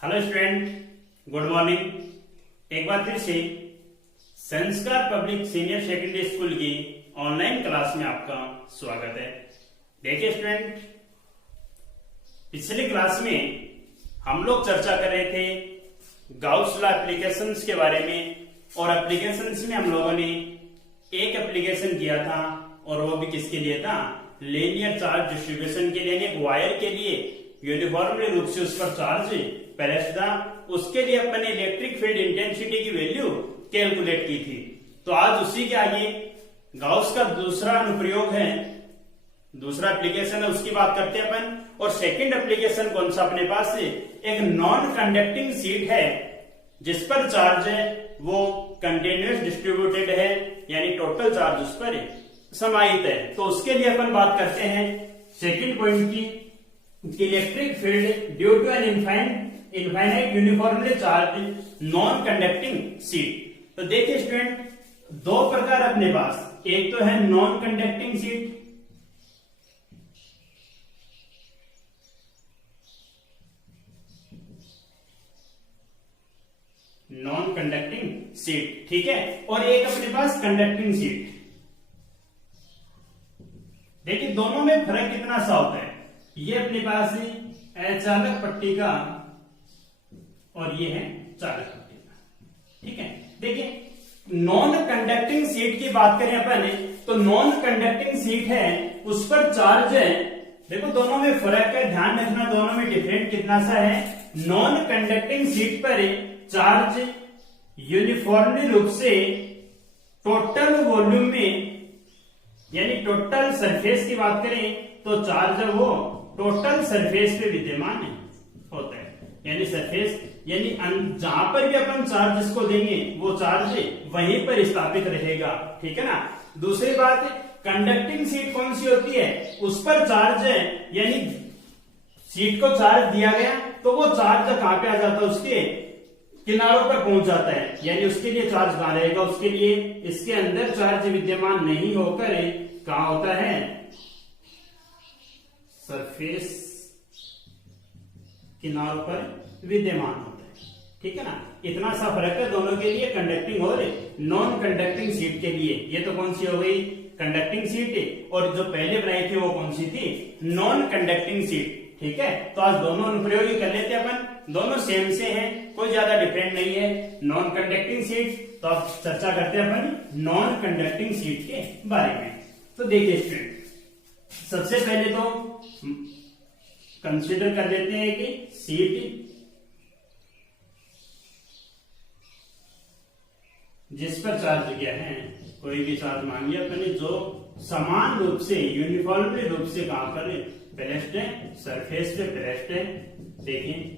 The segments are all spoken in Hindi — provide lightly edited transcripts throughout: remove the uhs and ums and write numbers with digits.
Hello student, good morning. एक बार फिर से संस्कार पब्लिक सीनियर सेकेंडरी स्कूल की ऑनलाइन क्लास में आपका स्वागत है। देखिए स्टूडेंट, पिछली क्लास में हम लोग चर्चा कर रहे थे गाउस लॉ एप्लीकेशंस के बारे में, और एप्लीकेशंस में हम लोगों ने एक एप्लीकेशन किया था, और वो भी किसके लिए था? लीनियर चार्ज डिस्ट्रीब्यूशन के लिए, एक वायर के लिए यूनिफॉर्मली रूप से उस पर चार्ज पैलेस था। उसके लिए अपन ने इलेक्ट्रिक फील्ड इंटेंसिटी की वैल्यू कैलकुलेट की थी। तो आज उसी के आगे गाउस का दूसरा अनुप्रयोग है, दूसरा एप्लीकेशन है, उसकी बात करते हैं अपन। और सेकंड एप्लीकेशन कौन सा अपने पास है? एक नॉन कंडक्टिंग शीट है जिस पर चार्ज है वो कंटिन्यूअस डिस्ट्रीब्यूटेड है, यानी टोटल चार्ज उस पर समाहित है। तो उसके लिए अपन बात करते हैं सेकंड पॉइंट की, electric field due to an infinite uniformly charged non conducting sheet. तो देखिए स्टूडेंट, दो प्रकार अपने पास, एक तो है non conducting sheet, non conducting sheet, ठीक है, और एक अपने पास कंडक्टिंग शीट। देखिए दोनों में फर्क कितना सा होता है। ये अपने पास है अचालक पट्टी का और ये है चालक पट्टी का, ठीक है। देखिए नॉन कंडक्टिंग शीट की बात करें अपन, तो नॉन कंडक्टिंग शीट है उस पर चार्ज है, देखो दोनों में फर्क है, ध्यान रखना दोनों में डिफरेंट कितना सा है। नॉन कंडक्टिंग शीट पर चार्ज यूनिफॉर्मली रूप से टोटल वॉल्यूम में, यानी टोटल सरफेस की बात करें तो चार्ज वो टोटल सरफेस पे विद्यमान होता है, यानी सरफेस, यानी जहां पर भी अपन चार्ज इसको देंगे वो चार्ज वहीं पर स्थापित रहेगा, ठीक है ना। दूसरी बात, कंडक्टिंग शीट कौन सी होती है? उस पर चार्ज है, यानी शीट को चार्ज दिया गया तो वो चार्ज कहां पे आ जाता है? उसके किनारों पर पहुंच जाता है, यानी उसके लिए चार्ज कहां रहेगा? उसके लिए इसके अंदर चार्ज विद्यमान नहीं होकर कहां होता है? सरफेस किनारों पर विद्यमान होता है, ठीक है ना। इतना सा फर्क है दोनों के लिए, कंडक्टिंग और नॉन कंडक्टिंग शीट के लिए। ये तो कौन सी हो गई? कंडक्टिंग शीट, और जो पहले बनाई थी वो कौन सी थी? नॉन कंडक्टिंग शीट, ठीक है। तो आज दोनों अनुप्रयोग कर लेते हैं अपन, दोनों सेम से हैं, कोई ज्यादा डिफरेंट नहीं है। नॉन कंडक्टिंग शीट, तो अब चर्चा करते हैं अपन नॉन कंडक्टिंग शीट के बारे में। तो देखिए स्टूडेंट, सबसे पहले तो कंसीडर कर लेते हैं कि शीट जिस पर चार्ज किया है, कोई भी चार्ज मान लिया अपने, जो समान रूप से यूनिफॉर्मली रूप से कहां पर प्लेस्ड है? सरफेस पे प्लेस्ड है। देखिए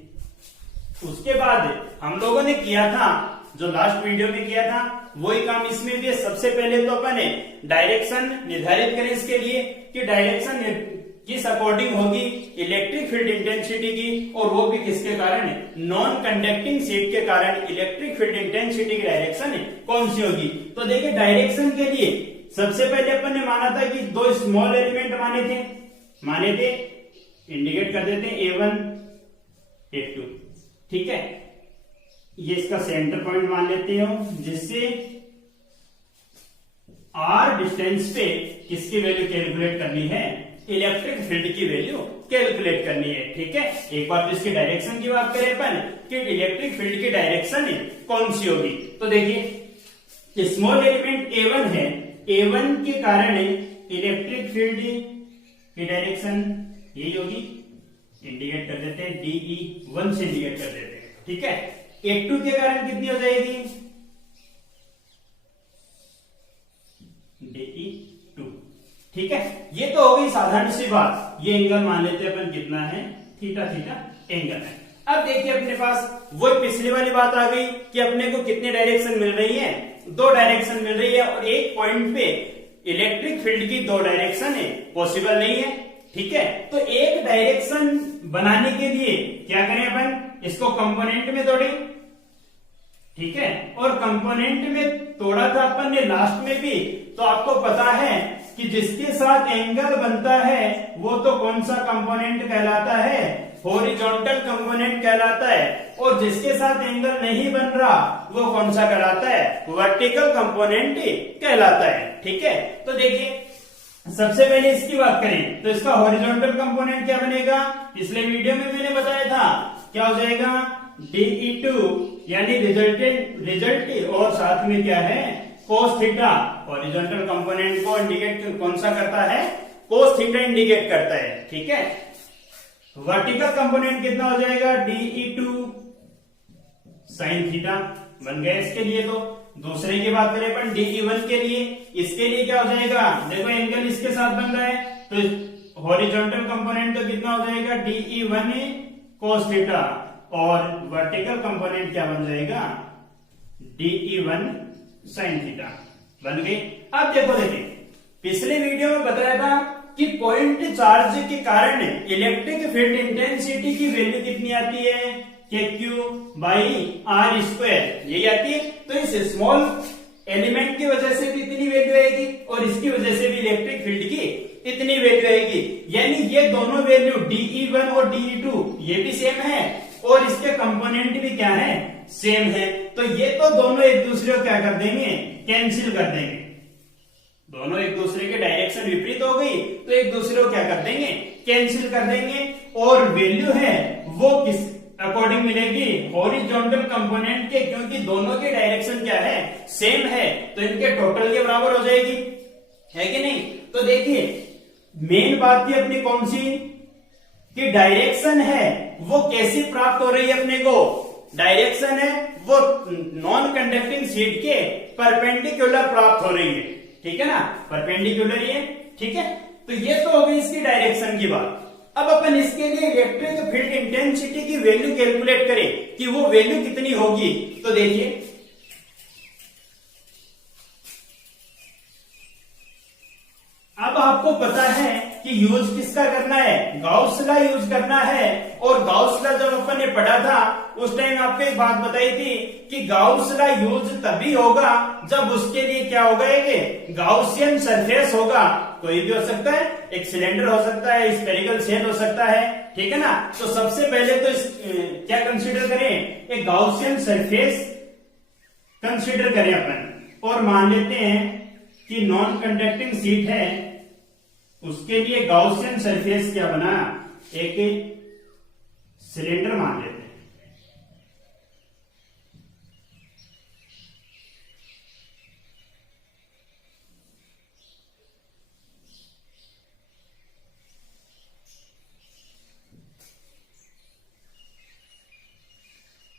उसके बाद हम लोगों ने किया था, जो लास्ट वीडियो में किया था वही काम इसमें भी है। सबसे पहले तो अपन डायरेक्शन निर्धारित करें इसके लिए कि डायरेक्शन किस अकॉर्डिंग होगी? इलेक्ट्रिक फील्ड इंटेंसिटी की, और वो भी किसके कारण? नॉन कंडक्टिंग शीट के कारण इलेक्ट्रिक फील्ड इंटेंसिटी की डायरेक्शन कौन सी होगी? तो देखिए डायरेक्शन के लिए सबसे पहले अपन ने माना था कि दो स्मॉल एलिमेंट माने थे, इंडिकेट कर देते हैं A1 A2, ठीक है। ये इसका सेंटर पॉइंट मान लेते हो, जिससे R डिस्टेंस पे किसकी वैल्यू कैलकुलेट करनी है? इलेक्ट्रिक फील्ड की वैल्यू कैलकुलेट करनी है, ठीक है। एक बार तो इसकी डायरेक्शन की बात करें अपन कि इलेक्ट्रिक फील्ड की डायरेक्शन कौन सी होगी, तो देखिए स्मॉल एलिमेंट A1 है, A1 के कारण इलेक्ट्रिक फील्ड की डायरेक्शन यही होगी, इंडिकेट कर देते हैं DE1 से इंडिकेट कर देते हैं, ठीक है। A2 के कारण कितनी हो जाएगी? DE2, ठीक है। ये तो हो गई साधारण सी बात। ये एंगल मान लेते हैं अपन कितना है? थीटा एंगल है। अब देखिए अपने पास वो पिछली वाली बात आ गई कि अपने को कितनी डायरेक्शन मिल रही है? दो डायरेक्शन मिल रही है, और एक पॉइंट पे इलेक्ट्रिक फील्ड की दो डायरेक्शन पॉसिबल नहीं है, ठीक है। तो एक डायरेक्शन बनाने के लिए क्या करें अपन? इसको कंपोनेंट में तोड़ें, ठीक है। और कंपोनेंट में तोड़ा था अपन ने लास्ट में भी, तो आपको पता है कि जिसके साथ एंगल बनता है वो तो कौन सा कंपोनेंट कहलाता है? हॉरिजॉन्टल कंपोनेंट कहलाता है, और जिसके साथ एंगल नहीं बन रहा वो कौन सा कहलाता है, वर्टिकल कंपोनेंट कहलाता है। ठीक है, तो देखिए सबसे पहले इसकी बात करें तो इसका हॉरिजॉन्टल कंपोनेंट क्या बनेगा, पिछले वीडियो में मैंने बताया था, क्या हो जाएगा DE2 यानी रिजल्ट और साथ में क्या है cos थीटा। हॉरिजॉन्टल कंपोनेंट को इंडिकेट कौन सा करता है, cos थीटा इंडिकेट करता है। ठीक है, वर्टिकल कंपोनेंट कितना हो जाएगा DE2 sin थीटा बन गया इसके लिए। तो दूसरे की बात करें अपन DE1 के लिए, इसके लिए क्या हो जाएगा, देखो एंगल इसके साथ बन रहा है तो हॉरिजॉन्टल कंपोनेंट तो कितना हो जाएगा DE1 cos थीटा, और वर्टिकल कंपोनेंट क्या बन जाएगा DE1 sin थीटा बन गई। अब देखो देखिए पिछले वीडियो में बताया था कि पॉइंट चार्ज के कारण इलेक्ट्रिक फील्ड इंटेंसिटी की वैल्यू कितनी आती है, KQ/R², यही आती है। तो इस स्मॉल एलिमेंट की वजह से भी इतनी वैल्यू आएगी और इसकी वजह से भी इलेक्ट्रिक फील्ड की इतनी वैल्यू आएगी, यानी ये दोनों वैल्यू DE1 और DE2 ये भी सेम है और इसके कंपोनेंट भी क्या है, सेम है। तो ये तो दोनों एक दूसरे को क्या कर देंगे, कैंसिल कर देंगे। दोनों एक दूसरे के डायरेक्शन विपरीत हो गई तो एक दूसरे को क्या कर देंगे, कैंसिल कर देंगे, और वैल्यू है वो किस अकॉर्डिंग मिलेगी, हॉरिजॉन्टल कंपोनेंट के, क्योंकि दोनों के डायरेक्शन क्या है, सेम है, तो इनके टोटल के बराबर हो जाएगी, है कि नहीं। तो देखिए मेन बात थी अपनी कौन सी, कि डायरेक्शन है वो कैसी प्राप्त हो रही है अपने को, डायरेक्शन है वो नॉन कंडक्टिंग शीट के परपेंडिकुलर प्राप्त हो रही है। ठीक है ना, परपेंडिकुलर ही है। ठीक है, तो ये तो हो गई इसकी डायरेक्शन की बात। अब अपन इसके लिए इलेक्ट्रिक फील्ड इंटेंसिटी की वैल्यू कैलकुलेट करें कि वो वैल्यू कितनी होगी। तो देखिए अब आपको पता है कि यूज किसका करना है, गाउस लॉ यूज करना है। और गाउस लॉ जब अपन ने पढ़ा था उस टाइम आपको एक बात बताई थी कि गाउस लॉ यूज तभी होगा जब उसके लिए क्या होगा, एक गाउसियन सरफेस होगा। कोई भी हो सकता है, एक सिलेंडर हो सकता है, स्फेरिकल शेल हो सकता है। ठीक है ना, तो सबसे पहले तो क्या कंसीडर करें, एक गाउसियन सरफेस कंसीडर करें अपन, और मान लेते हैं कि नॉन कंडक्टिंग शीट है, उसके लिए गाउसियन सरफेस क्या बना, एक सिलेंडर मान लेते हैं।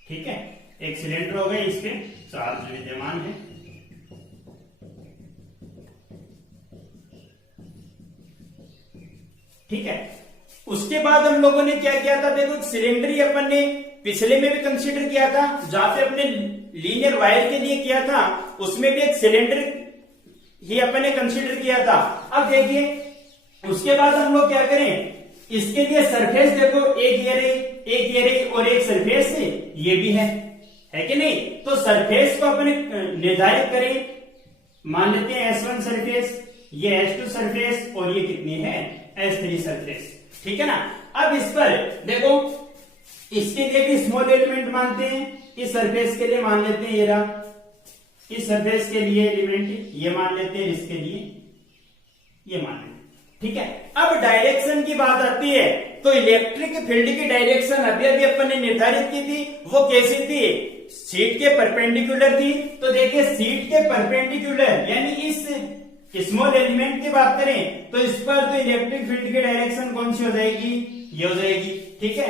ठीक है, एक सिलेंडर हो गया, इस पे चार्ज विद्यमान है। ठीक है, उसके बाद हम लोगों ने क्या किया था, देखो सिलेंडर ही अपन ने पिछले में भी कंसीडर किया था, जहां पे अपने लीनियर वायर के लिए किया था उसमें भी एक सिलेंडर ही अपन ने कंसीडर किया था। अब देखिए उसके बाद हम लोग क्या करें, इसके लिए सरफेस देखो, एक ये रही और एक सरफेस ये भी है कि नहीं। तो सरफेस को अपन निर्धारित करें, मान लेते हैं S1 सरफेस, ये S2 सरफेस और ये कितनी है, S3 सरफेस। ठीक है ना, अब इस पर देखो इसके लिए भी स्मॉल एलिमेंट मानते हैं, इस सरफेस के लिए मान लेते हैं ये रहा, इस सरफेस के लिए एलिमेंट ये मान लेते हैं, इसके लिए ये मान लेते हैं। ठीक है, अब डायरेक्शन की बात आती है तो इलेक्ट्रिक फील्ड की डायरेक्शन अभी अभी अपन ने निर्धारित की थी, वो कैसी थी, शीट के परपेंडिकुलर थी। तो देखिए शीट के परपेंडिकुलर यानी इस स्मॉल एलिमेंट की बात करें तो इस पर तो इलेक्ट्रिक फील्ड की डायरेक्शन कौन सी हो जाएगी, ये हो जाएगी। ठीक है,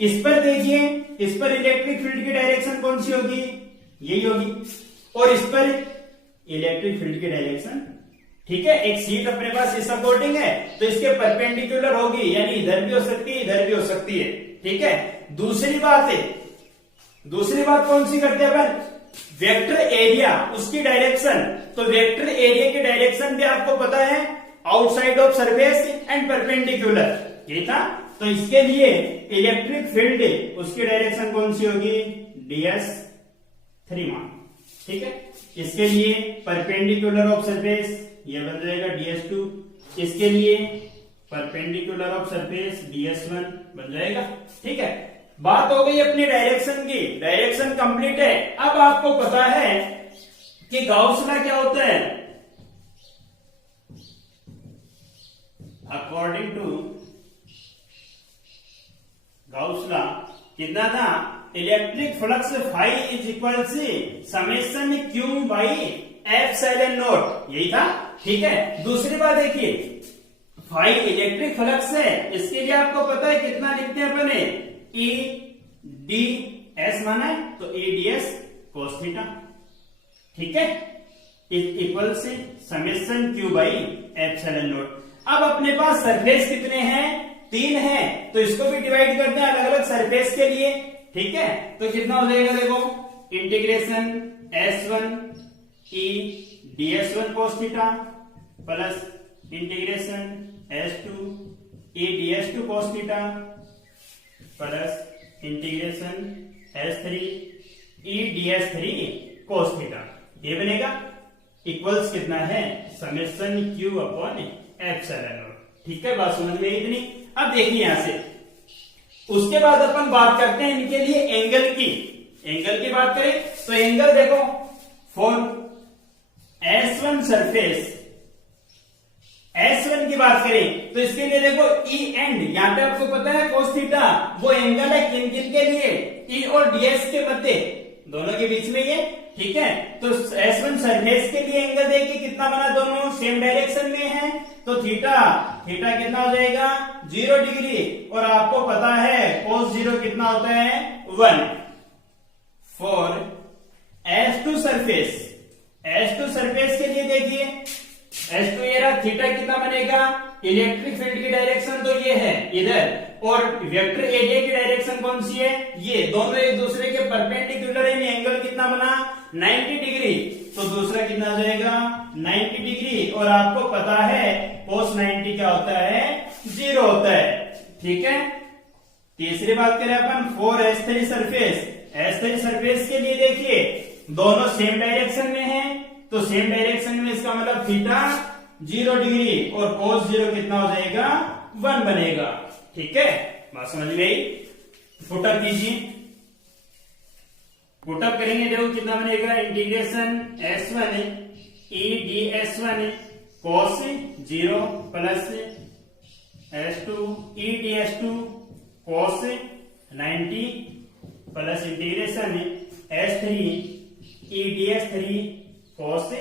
इस पर देखिए, इस पर इलेक्ट्रिक फील्ड की डायरेक्शन कौन सी होगी, यही होगी, और इस पर इलेक्ट्रिक फील्ड की डायरेक्शन। ठीक है, एक शीट अपने पास इस अकॉर्डिंग है तो इसके परपेंडिकुलर होगी, यानी इधर भी हो सकती है, इधर भी हो सकती है। ठीक है, दूसरी बात कौन सी करते हैं अपन, वेक्टर एरिया, उसकी डायरेक्शन। तो वेक्टर एरिया की डायरेक्शन भी आपको पता है, outside of surface and perpendicular, ये था। तो इसके लिए इलेक्ट्रिक फील्ड उसकी डायरेक्शन कौन सी होगी, DS3 मान। ठीक है, इसके लिए परपेंडिकुलर ऑफ सरफेस ये बन जाएगा DS2, इसके लिए परपेंडिकुलर ऑफ सरफेस ds1 बन जाएगा। ठीक है, बात हो गई अपनी डायरेक्शन की, डायरेक्शन कंप्लीट है। अब आपको पता है कि गाउस लॉ क्या होता है। अकॉर्डिंग टू गाउस लॉ कितना था, electric flux phi is equal से summation q by epsilon naught, यही था। ठीक है, दूसरी बात देखिए, फाई इलेक्ट्रिक फ्लक्स है, इसके लिए आपको पता है कितना लिखते हैं अपने, ई डी एस माना है तो A D S cos theta. ठीक है, इज इक्वल से summation q by epsilon naught. अब अपने पास सरफेस कितने हैं, 3 हैं, तो इसको भी डिवाइड करते हैं अलग अलग सरफेस के लिए। ठीक है, तो कितना हो जाएगा देखो, integration S1 e ds1 cos theta plus integration S2 e ds2 cos theta plus integration S3 e ds3 cos theta, ये बनेगा इक्वल्स कितना है, summation q upon epsilon naught. ठीक है, बात समझ में इतनी। अब देखिए यहां से, उसके बाद अपन बात करते हैं इनके लिए एंगल की। एंगल की बात करें तो एंगल देखो, फॉर S1 सरफेस, S1 की बात करें तो इसके लिए देखो E एंड, यहां पे आपको पता है cos थीटा वो एंगल है किन किन के लिए, E और ds के मध्य, दोनों के बीच में ये। ठीक है, तो S1 सरफेस के लिए एंगल देखिए कितना बना, दोनों सेम डायरेक्शन में है, तो थीटा थीटा कितना हो जाएगा 0 डिग्री, और आपको पता है cos 0 कितना होता है 1। For S2 surface, S2 surface के लिए देखिए, S2 ये रहा, थीटा कितना बनेगा, इलेक्ट्रिक फील्ड की डायरेक्शन तो ये है इधर, और वेक्टर एरिया की डायरेक्शन कौन सी है, ये दोनों एक दूसरे के परपेंडिकुलर है, एंगल कितना बना 90 डिग्री, तो दूसरा कितना हो जाएगा 90 डिग्री, और आपको पता है cos 90 क्या होता है 0 होता है। ठीक है, तीसरी बात करें अपन for S3 surface, S3 surface के लिए देखिए दोनों सेम डायरेक्शन में है, तो सेम डायरेक्शन में इसका मतलब थीटा 0 डिग्री और cos 0 कितना हो जाएगा 1 बनेगा। ठीक है, बात समझ में आई। पुटअप कीजिए, पुटअप करेंगे, देखो कितना बनेगा, integration S1 e ds1 cos 0 plus S2 e ds2 cos 90 plus integration S3 e ds3 cos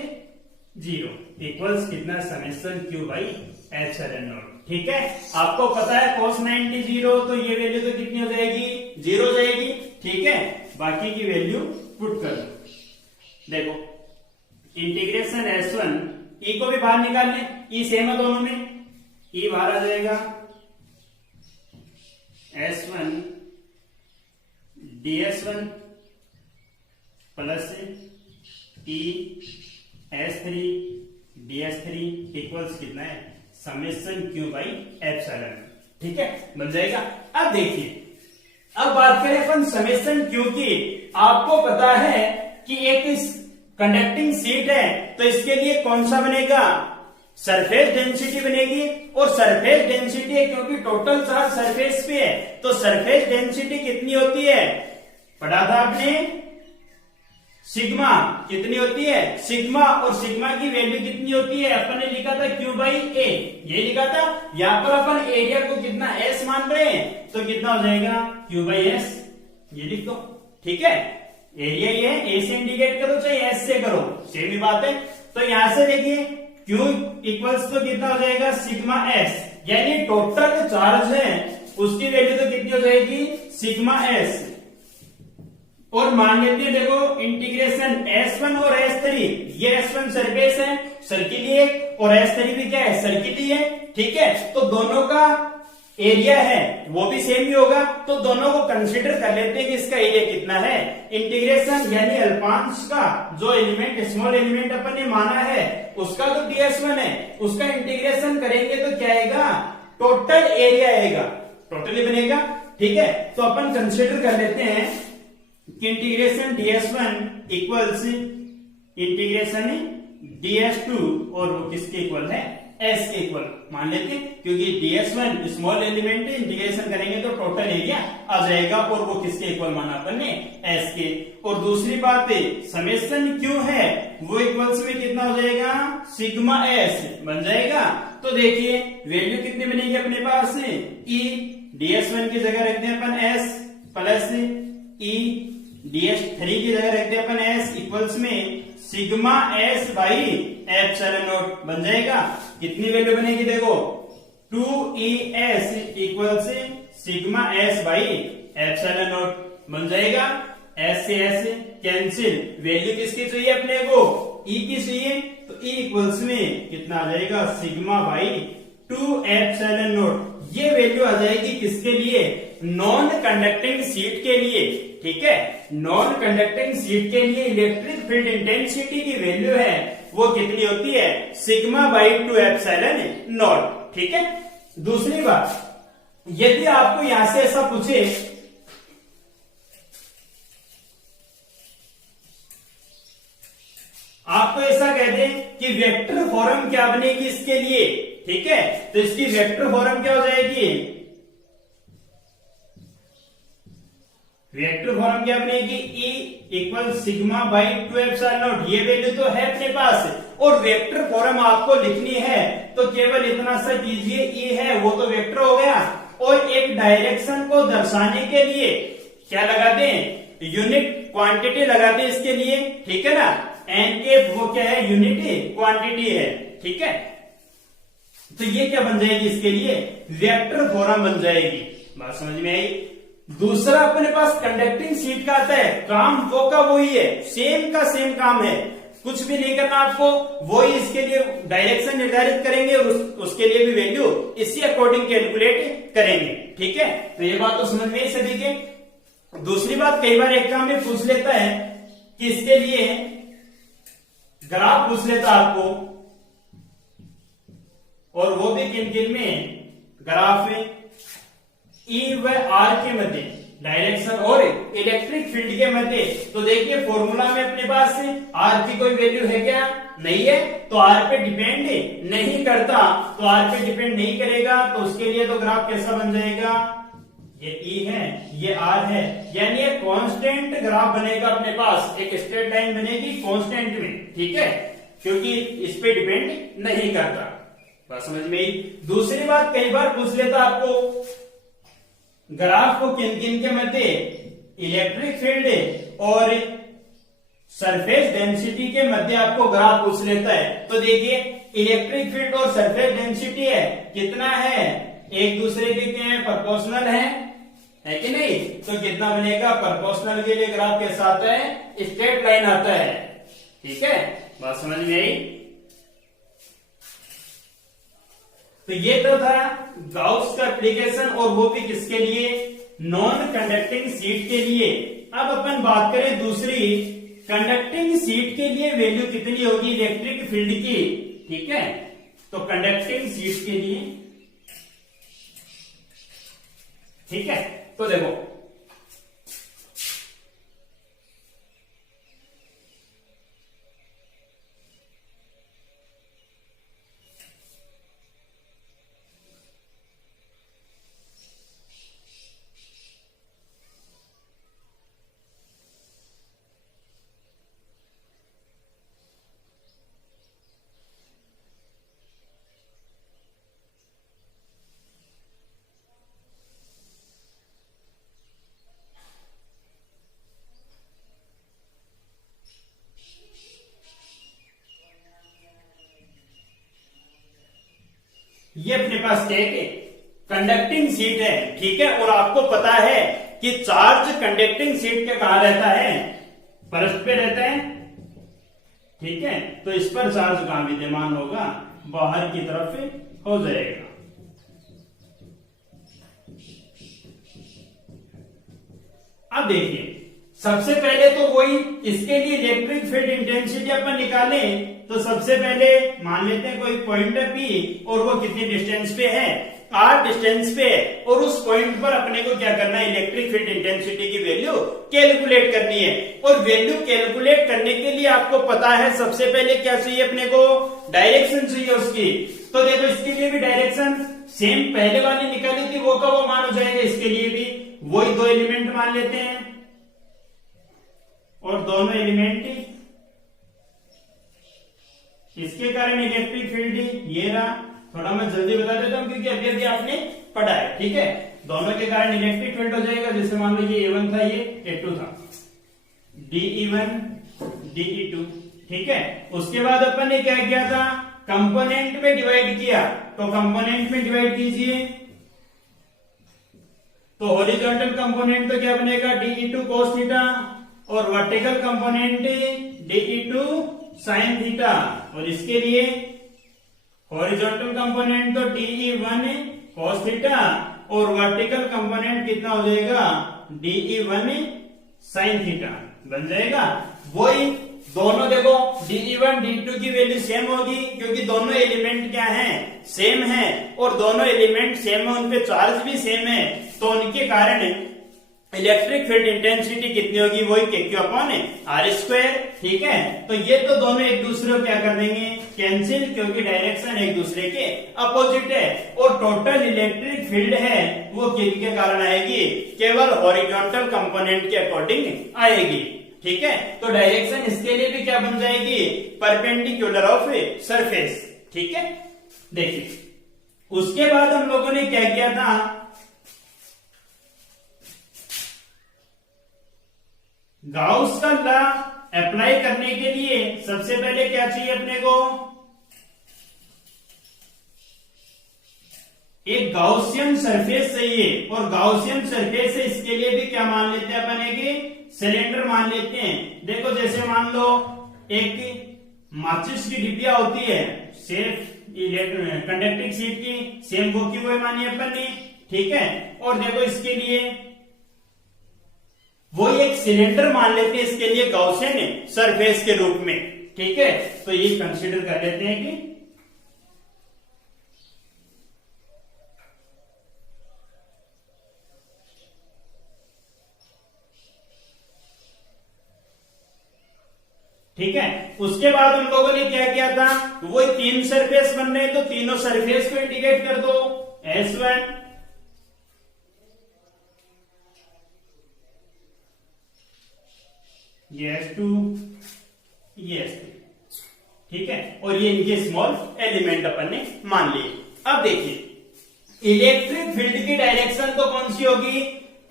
0 equals कितना, summation q by epsilon naught. ठीक है, आपको पता है cos 90 0, तो ये वैल्यू तो कितनी हो जाएगी 0 हो जाएगी। ठीक है, बाकी की वैल्यू पुट कर दो। देखो इंटीग्रेशन S1 e को भी बाहर निकाल लें, e सेम है दोनों में, e बाहर आ जाएगा, S1 ds1 plus e S3 ds3 equals कितना है, समेशन q बाई एप्सिलॉन। ठीक है, बन जाएगा। अब देखिए, अब बात करें अपन समेशन q की, आपको पता है कि एक कंडक्टिंग शीट है, तो इसके लिए कौन सा बनेगा, सरफेस डेंसिटी बनेगी, और सरफेस डेंसिटी है क्योंकि टोटल चार्ज सरफेस पे है, तो सरफेस डेंसिटी कितनी होती है, पढ़ा था आपने, सिग्मा कितनी होती है, सिग्मा, और सिग्मा की वैल्यू कितनी होती है, अपन ने लिखा था q बाई ए, ये लिखा था। यहां पर अपन एरिया को कितना s मान रहे हैं, तो कितना हो जाएगा q बाई एस, ये लिख दो। ठीक है, एरिया ये है, a से इंडिकेट करो चाहे s से करो, सेम ही बात है। तो यहां से देखिए q इक्वल्स तो कितना हो जाएगा सिग्मा s, यानी टोटल चार्ज है उसकी वैल्यू तो कितनी हो जाएगी सिग्मा s, और मान लेते हैं देखो इंटीग्रेशन S1 और S3, ये S1 सरफेस है सर्किल है, और S3 भी क्या है सर्किल ही है। ठीक है, तो दोनों का एरिया है वो भी सेम ही होगा, तो दोनों को कंसीडर कर लेते हैं कि इसका एरिया कितना है। इंटीग्रेशन यानी अल्पांश का जो एलिमेंट स्मॉल एलिमेंट अपन ने माना है उसका तो ds1 है, उसका इंटीग्रेशन करेंगे तो क्या आएगा, टोटल एरिया आएगा, टोटली बनेगा। ठीक है, तो अपन कंसीडर कर लेते हैं कि integration ds1 equals integration ds2, और वो किसके इक्वल है एस के इक्वल मान लेते हैं, क्योंकि ds1 स्मॉल एलिमेंट है, इंटीग्रेशन करेंगे तो टोटल एरिया आ जाएगा और वो किसके इक्वल माना अपन ने, एस के। और दूसरी बात है समेशन क्यों है, वो इक्वल्स में कितना हो जाएगा, सिग्मा एस बन जाएगा। तो देखिए वैल्यू कितनी बनेगी अपने पास, ई ds1 की जगह रखते हैं अपन एस प्लस ई ds3 की जगह रखते हैं अपन एस इक्वल्स में sigma S by epsilon not बन जाएगा। कितनी वैल्यू बनेगी देखो, 2es इक्वल से sigma S by epsilon not बन जाएगा। एस से एस कैंसिल, वैल्यू किसकी चाहिए अपने को, ई की चाहिए, तो ई इक्वल्स में कितना आ जाएगा, सिग्मा बाई 2 एप्सिलॉन नॉट। ये वैल्यू आ जाएगी किसके लिए, नॉन कंडक्टिंग शीट के लिए। ठीक है, नॉन कंडक्टिंग शीट के लिए इलेक्ट्रिक फील्ड इंटेंसिटी की वैल्यू है वो कितनी होती है, सिग्मा बाई 2 एप्सिलॉन नॉट। ठीक है, दूसरी बात, यदि आपको यहां से ऐसा पूछे आपको ऐसा कह दे कि वेक्टर फॉर्म क्या बनेगी इसके लिए, ठीक है, तो इसकी वेक्टर फॉर्म क्या हो जाएगी, वेक्टर फॉर्म क्या बनेगी, E equal sigma by 2 epsilon not. ये वैल्यू तो है अपने पास, और वेक्टर फॉर्म आपको लिखनी है तो केवल इतना सा कीजिए, E है वो तो वेक्टर हो गया, और एक डायरेक्शन को दर्शाने के लिए क्या लगा दें, यूनिट क्वांटिटी लगा दें इसके लिए। ठीक है ना, एन के वो क्या है, यूनिट क्वांटिटी है। ठीक है, तो ये क्या बन जाएगी इसके लिए, वेक्टर फॉर्म बन जाएगी। बात समझ में आई। दूसरा अपने पास कंडक्टिंग शीट का आता है, काम वो का वही है, सेम का सेम काम है, कुछ भी नहीं करना आपको, वही इसके लिए डायरेक्शन निर्धारित करेंगे और उसके लिए भी वैल्यू इसी अकॉर्डिंग कैलकुलेट करेंगे। ठीक है, तो ये बात तो समझ में ही सभी के। दूसरी बात, कई बार एग्जाम में पूछ लेता है कि इसके लिए ग्राफ पूछ लेता आपको, और वो भी किन किन में, ग्राफ E व R के मध्य, डायरेक्शन और इलेक्ट्रिक फील्ड के मध्य। तो देखिए फॉर्मूला में अपने पास R की कोई वैल्यू है क्या, नहीं है, तो R पे डिपेंड नहीं करता, तो R पे डिपेंड नहीं करेगा, तो उसके लिए तो ग्राफ कैसा बन जाएगा, ये E है ये R है, यानी एक कांस्टेंट ग्राफ बनेगा अपने पास, एक स्ट्रेट लाइन बनेगी कांस्टेंट में। ठीक है, क्योंकि इस पे डिपेंड नहीं करता। बात समझ में आई। दूसरी बात, कई बार पूछ लेता आपको ग्राफ को किन किन के मध्य, इलेक्ट्रिक फील्ड और सरफेस डेंसिटी के मध्य आपको ग्राफ पूछ लेता है। तो देखिए इलेक्ट्रिक फील्ड और सरफेस डेंसिटी है कितना है, एक दूसरे के क्या है, प्रोपोर्शनल है कि नहीं, तो कितना बनेगा, प्रोपोर्शनल के लिए ग्राफ कैसा आता है, स्ट्रेट लाइन आता है। ठीक है, बात समझ में आई। तो ये तो था गाउस का एप्लीकेशन, और वो भी किसके लिए, नॉन कंडक्टिंग शीट के लिए। अब अपन बात करें दूसरी, कंडक्टिंग शीट के लिए वैल्यू कितनी होगी इलेक्ट्रिक फील्ड की। ठीक है, तो कंडक्टिंग शीट के लिए, ठीक है, तो देखो ये अपने पास क्या है, कंडक्टिंग शीट है। ठीक है, और आपको पता है कि चार्ज कंडक्टिंग शीट के कहां रहता है, पृष्ठ पे रहता है। ठीक है, तो इस पर चार्ज कहां विद्यमान होगा, बाहर की तरफ हो जाएगा। अब देखिए सबसे पहले तो वही, इसके लिए इलेक्ट्रिक फील्ड इंटेंसिटी अपन निकालें तो सबसे पहले मान लेते हैं कोई पॉइंट P और वो कितनी डिस्टेंस पे है, r डिस्टेंस पे है और उस पॉइंट पर अपने को क्या करना है, इलेक्ट्रिक फील्ड इंटेंसिटी की वैल्यू कैलकुलेट करनी है। और वैल्यू कैलकुलेट करने के लिए आपको पता है सबसे पहले क्या चाहिए, अपने को डायरेक्शन चाहिए उसकी। तो देखो इसके लिए भी डायरेक्शन सेम पहले वाली निकाली थी वो का वो मान हो जाएगा, इसके लिए भी वही दो एलिमेंट मान लेते हैं और दोनों एलिमेंट इसके कारण इलेक्ट्रिक फील्ड ये रहा। थोड़ा मैं जल्दी बता देता हूं क्योंकि अभी अभी आपने पढ़ा है, ठीक है। दोनों के कारण इलेक्ट्रिक फील्ड हो जाएगा, जैसे मान लो ये A1 था, ये A2 था, DE1 DE2, ठीक है। उसके बाद अपन ने क्या किया था, कंपोनेंट में डिवाइड किया। तो कंपोनेंट में डिवाइड कीजिए तो हॉरिजॉन्टल कंपोनेंट तो क्या बनेगा, DE2 cos थीटा और vertical component DE2 sin theta. और इसके लिए हॉरिजॉन्टल कंपोनेंट तो DE1 cos थीटा और वर्टिकल कंपोनेंट कितना हो जाएगा, DE1 sin थीटा बन जाएगा। वही दोनों देखो DE1 DE2 की वैल्यू सेम होगी क्योंकि दोनों एलिमेंट क्या हैं, सेम है। और दोनों एलिमेंट सेम है, उनपे चार्ज भी सेम है, तो उनके कारण इलेक्ट्रिक फील्ड इंटेंसिटी कितनी होगी, वही Q/R², ठीक है। तो ये तो दोनों एक दूसरे को क्या कर देंगे, कैंसिल, क्योंकि डायरेक्शन एक दूसरे के अपोजिट है। और टोटल इलेक्ट्रिक फील्ड है वो किसके कारण आएगी, केवल हॉरिजॉन्टल कंपोनेंट के अकॉर्डिंग आएगी, ठीक है। तो डायरेक्शन इसके लिए भी क्या बन जाएगी, परपेंडिकुलर ऑफ सरफेस, ठीक है। देखिए उसके बाद हम लोगों ने क्या किया था, गाउस का लॉ अप्लाई करने के लिए सबसे पहले क्या चाहिए अपने को, एक गाउसियन सरफेस चाहिए। और गाउसियन सरफेस है, इसके लिए भी क्या मान लेते हैं अपन, एक सिलेंडर मान लेते हैं। देखो जैसे मान लो एक माचिस की डिब्बिया होती है, सिर्फ कंडक्टिंग शीट की, सेम वो की वो मानी अपन ने, ठीक है। और देखो इसके लिए वो एक सिलेंडर मान लेते हैं, इसके लिए गाउसियन सरफेस के रूप में, ठीक है। तो ये कंसीडर कर लेते हैं कि ठीक है। उसके बाद हम लोगों ने क्या किया था, वो तीन सरफेस बन रहे हैं तो तीनों सरफेस को इंडिकेट कर दो, S1 ये S2 ये S3, ठीक है। और ये इनके स्मॉल एलिमेंट अपन ने मान लिए। अब देखिए इलेक्ट्रिक फील्ड की डायरेक्शन तो कौन सी होगी,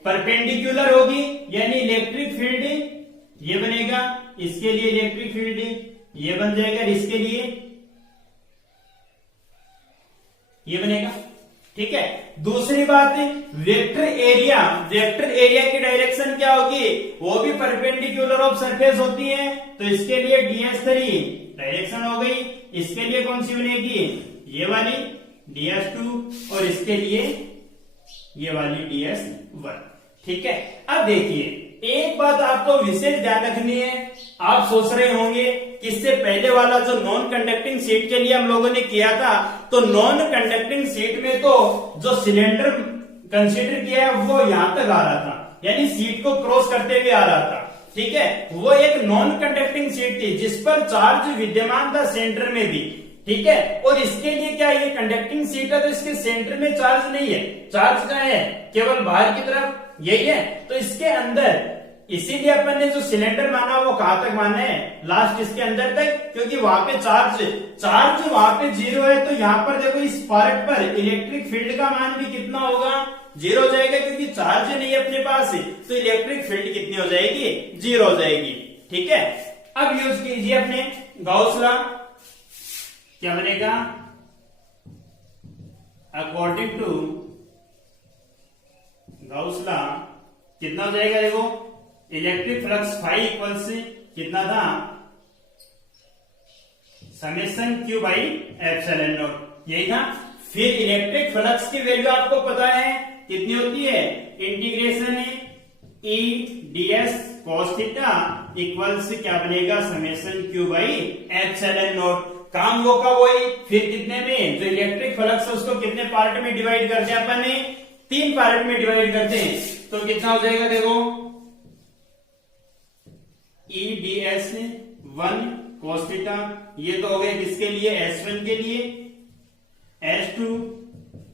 परपेंडिकुलर होगी, यानी इलेक्ट्रिक फील्ड ये बनेगा, इसके लिए इलेक्ट्रिक फील्ड ये बन जाएगा, इसके लिए ये बनेगा, ठीक है। दूसरी बात, वेक्टर एरिया की डायरेक्शन क्या होगी, वो भी परपेंडिकुलर ऑफ सरफेस होती है। तो इसके लिए DS3 डायरेक्शन हो गई, इसके लिए कौन सी बनेगी, ये वाली DS2 और इसके लिए ये वाली DS1, ठीक है। अब देखिए एक बात आपको विशेष ध्यान रखनी है, आप सोच रहे होंगे कि इससे पहले वाला जो नॉन कंडक्टिंग शीट के लिए हम लोगों ने किया था, तो नॉन कंडक्टिंग शीट में तो जो सिलेंडर कंसीडर किया है वो यहां तक आ रहा था, यानी शीट को क्रॉस करते हुए आ रहा था, ठीक है। वो एक नॉन कंडक्टिंग शीट थी जिस पर चार्ज विद्यमान था सेंटर में भी, ठीक है। और इसके लिए क्या, ये कंडक्टिंग शीट है तो इसके सेंटर में चार्ज नहीं है, चार्ज कहां है, केवल बाहर की तरफ, यही है। तो इसके अंदर इसीलिए अपन ने जो सिलेंडर माना वो कहां तक माना है, लास्ट इसके अंदर तक, क्योंकि वहां पे चार्ज वहां पे 0 है। तो यहां पर देखो इस पार्ट पर इलेक्ट्रिक फील्ड का मान भी कितना होगा, 0 हो जाएगा, क्योंकि चार्ज नहीं है अपने पास, तो इलेक्ट्रिक फील्ड कितनी हो जाएगी, 0 हो जाएगी, ठीक है। अब यूज कीजिए अपने गाउस लॉ, क्या बनेगा, अकॉर्डिंग टू गाउस लॉ कितना हो जाएगा, देखो इलेक्ट्रिक फ्लक्स फाई इक्वल्स कितना था, समेशन Q/ε0, यही था। फिर इलेक्ट्रिक फ्लक्स की वैल्यू आपको पता है कितनी होती है, integration E/ds cos theta equals क्या बनेगा, समेशन Q/ε0। काम वो का वही, फिर कितने में, जो इलेक्ट्रिक फ्लक्स है उसको कितने पार्ट में डिवाइड करते हैं अपन ने, 3 पार्ट में डिवाइड करते हैं। तो कितना हो जाएगा देखो, EDS 1 cos थीटा, ये तो हो गया किसके लिए, S1 के लिए, S2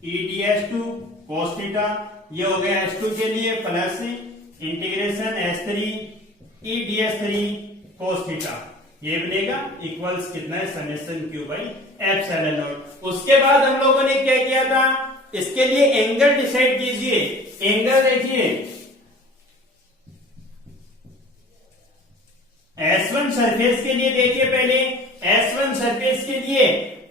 EDS2 cos थीटा, ये हो गया S2 के लिए, plus integration S3 EDS3 cos theta, ये बनेगा इक्वल्स कितना है, summation Q by epsilon not. उसके बाद हम लोगों ने क्या किया था, इसके लिए एंगल डिसाइड कीजिए। एंगल देखिए, S1 सरफेस के लिए देखिए, पहले S1 सरफेस के लिए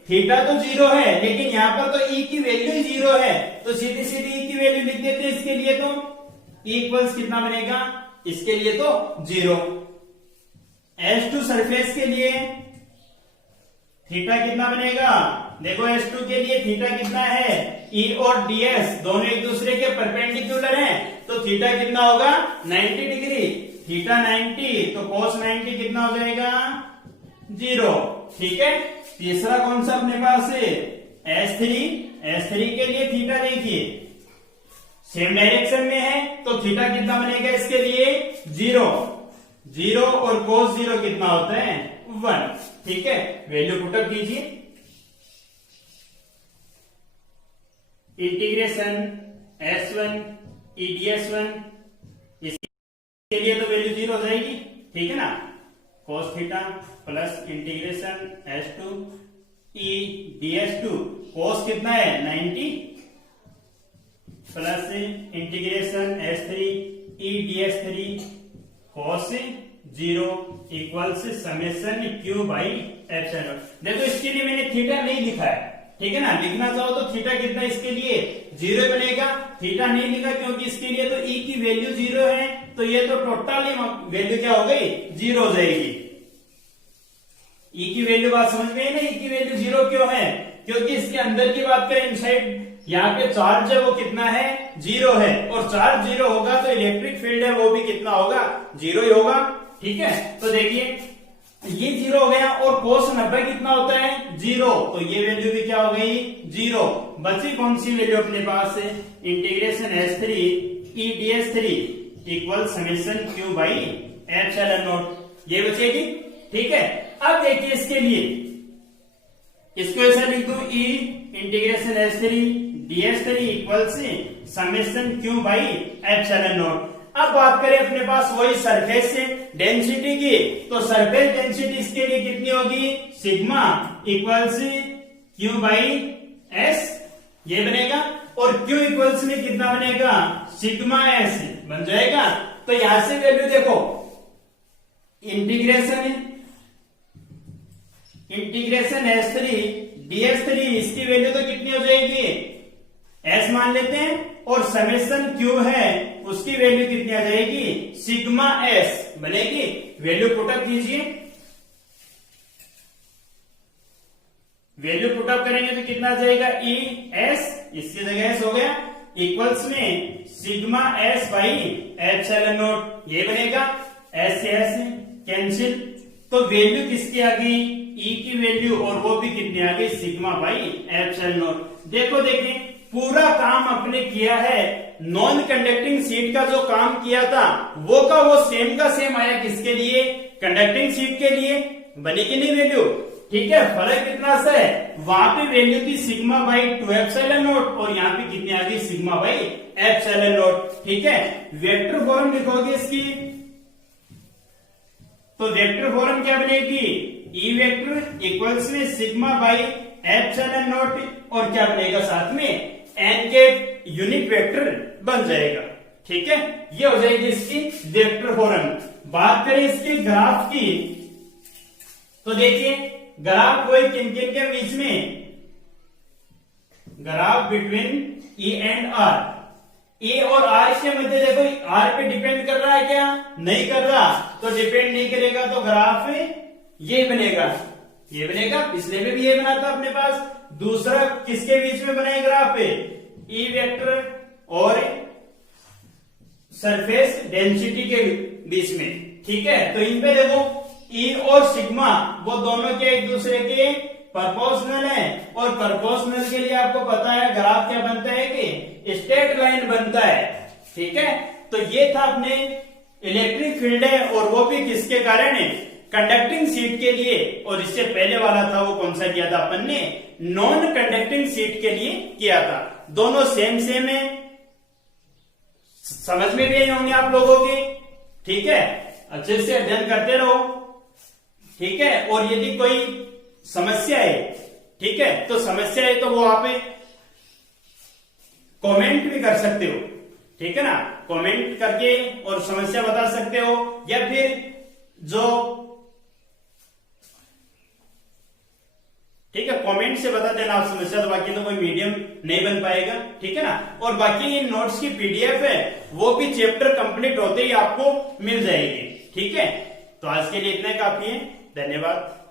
थीटा तो 0 है, लेकिन यहां पर तो E की वैल्यू 0 है, तो सीधी सीधी E की वैल्यू लिख देते हैं इसके लिए। तो E इक्वल्स कितना बनेगा, इसके लिए तो 0। S2 सरफेस के लिए थीटा कितना बनेगा, देखो S2 के लिए थीटा कितना है, E और DS दोनों एक दूसरे के परपेंडिकुलर हैं, तो थीटा कितना होगा, 90 डिग्री, थीटा 90, तो cos 90 कितना हो जाएगा, 0। ठीक है, तीसरा कौन सा अपने पास है, S3 के लिए थीटा देखिए सेम डायरेक्शन में है, तो थीटा कितना बनेगा इसके लिए, 0 और cos 0 कितना होता है, 1। ठीक है, वैल्यू पुटअप कीजिए, इंटीग्रेशन S1 EDS1, इसके लिए तो वैल्यू 0 हो जाएगी, ठीक है ना, cos theta plus integration S2 EDS2, cos कितना है 90 plus integration S3 EDS3 cos 0 equal से समेशन Q बाई एप्सिलॉन। देखो इसके लिए मैंने थीटा नहीं लिखा है, ठीक है ना, लिखना चाहो तो थीटा कितना इसके लिए 0 बनेगा, थीटा नहीं लिखा क्योंकि इसके लिए तो E की वैल्यू 0 है, तो ये तो टोटली वैल्यू क्या हो गई, 0 हो जाएगी। E की वैल्यू बात समझ में है ना, E की वैल्यू 0 क्यों है, क्योंकि इसके अंदर की बात करें, इनसाइड यहाँ पे चार्ज है वो कितना है, 0 है, और चार्ज 0 होगा तो इलेक्ट्रिक फील्ड है वो भी कितना होगा, 0 ही होगा। ठीक है, तो देखिए ये 0 हो गया, और cos 90 कितना होता है, 0, तो ये वैल्यू भी क्या हो गई, 0। बची कौन सी वैल्यू अपने पास है, integration S3 EDS3 equal summation Q by epsilon not, ये बचेगी। ठीक है, अब देखिए इसके लिए इसको ऐसा लिख दो, E integration S3 DS3 equal से summation Q by epsilon naught. अब बात करें अपने पास वही सरफेस से डेंसिटी की, तो सरफेस डेंसिटी इसके लिए कितनी होगी, sigma equals Q by S, ये बनेगा, और Q इक्वल्स में कितना बनेगा, सिग्मा S बन जाएगा। तो यहां से वैल्यू देखो, इंटीग्रेशन S3 DS3, इसकी वैल्यू तो कितनी हो जाएगी, S मान लेते हैं, और समेशन Q है उसकी वैल्यू कितनी आ जाएगी, सिग्मा S बनेगी। वैल्यू पुटअप कीजिए, वैल्यू पुटअप करेंगे तो कितना आ जाएगा, E S, इसकी जगह S हो गया, इक्वल्स में sigma S by epsilon not, ये बनेगा, S से S कैंसिल, तो वैल्यू किसकी आ गई, E की वैल्यू, और वो भी कितनी आ गई, सिग्मा बाई एप्सिलॉन नॉट। देखो देखें, पूरा काम अपने किया है, नॉन कंडक्टिंग शीट का जो काम किया था वो का वो सेम का सेम आया, किसके लिए, कंडक्टिंग शीट के लिए, बनी कि नहीं वैल्यू। ठीक है, फर्क कितना सा है, वहां पे वैल्यू थी सिग्मा बाई 2 एप्सिलॉन नॉट, और यहाँ पे कितनी आ गई, सिग्मा बाई एप्सिलॉन नॉट। ठीक है, वेक्टर फॉर्म लिखोगे इसकी, तो वेक्टर फॉर्म क्या बनेगी, E वेक्टर इक्वल्स में सिग्मा बाई एप्सिलॉन नॉट, और क्या बनेगा साथ में, n के यूनिट वेक्टर बन जाएगा। ठीक है, ये हो जाएगी इसकी वेक्टर फॉर्म। बात करें इसके ग्राफ की, तो देखिए ग्राफ कोई किन किन के बीच में, graph between E and R, A और R के मध्य देखो, R पे डिपेंड कर रहा है क्या, नहीं कर रहा, तो डिपेंड नहीं करेगा तो ग्राफ ये बनेगा, ये बनेगा, पिछले में भी ये बना था अपने पास। दूसरा किसके बीच में बना है ग्राफ पे, E वेक्टर और सरफेस डेंसिटी के बीच में। ठीक है, तो इन पे देखो E और सिग्मा वो दोनों के एक दूसरे के प्रोपोर्शनल है, और प्रोपोर्शनल के लिए आपको पता है ग्राफ क्या बनता है कि स्ट्रेट लाइन बनता है। ठीक है, तो ये था अपने इलेक्ट्रिक फील्ड है, और वो भी किसके कारण है, कंडक्टिंग सीट के लिए। और इससे पहले वाला था वो कौन सा किया था अपन ने, नॉन कंडक्टिंग सीट के लिए किया था। दोनों सेम सेम है, समझ में भी आई होंगे आप लोगों के। ठीक है, अच्छे से अध्ययन करते रहो। ठीक है, और यदि कोई समस्या है, ठीक है, तो समस्या है तो वो आप कमेंट भी कर सकते हो। ठीक है ना, कमेंट करके और समस्या बता सकते हो, या फिर जो, ठीक है, कमेंट से बता देना आप समस्या, तो बाकी तो कोई मीडियम नहीं बन पाएगा। ठीक है ना, और बाकी इन नोट्स की पीडीएफ है वो भी चैप्टर कंप्लीट होते ही आपको मिल जाएगी। ठीक है, तो आज के लिए इतना काफी है, धन्यवाद।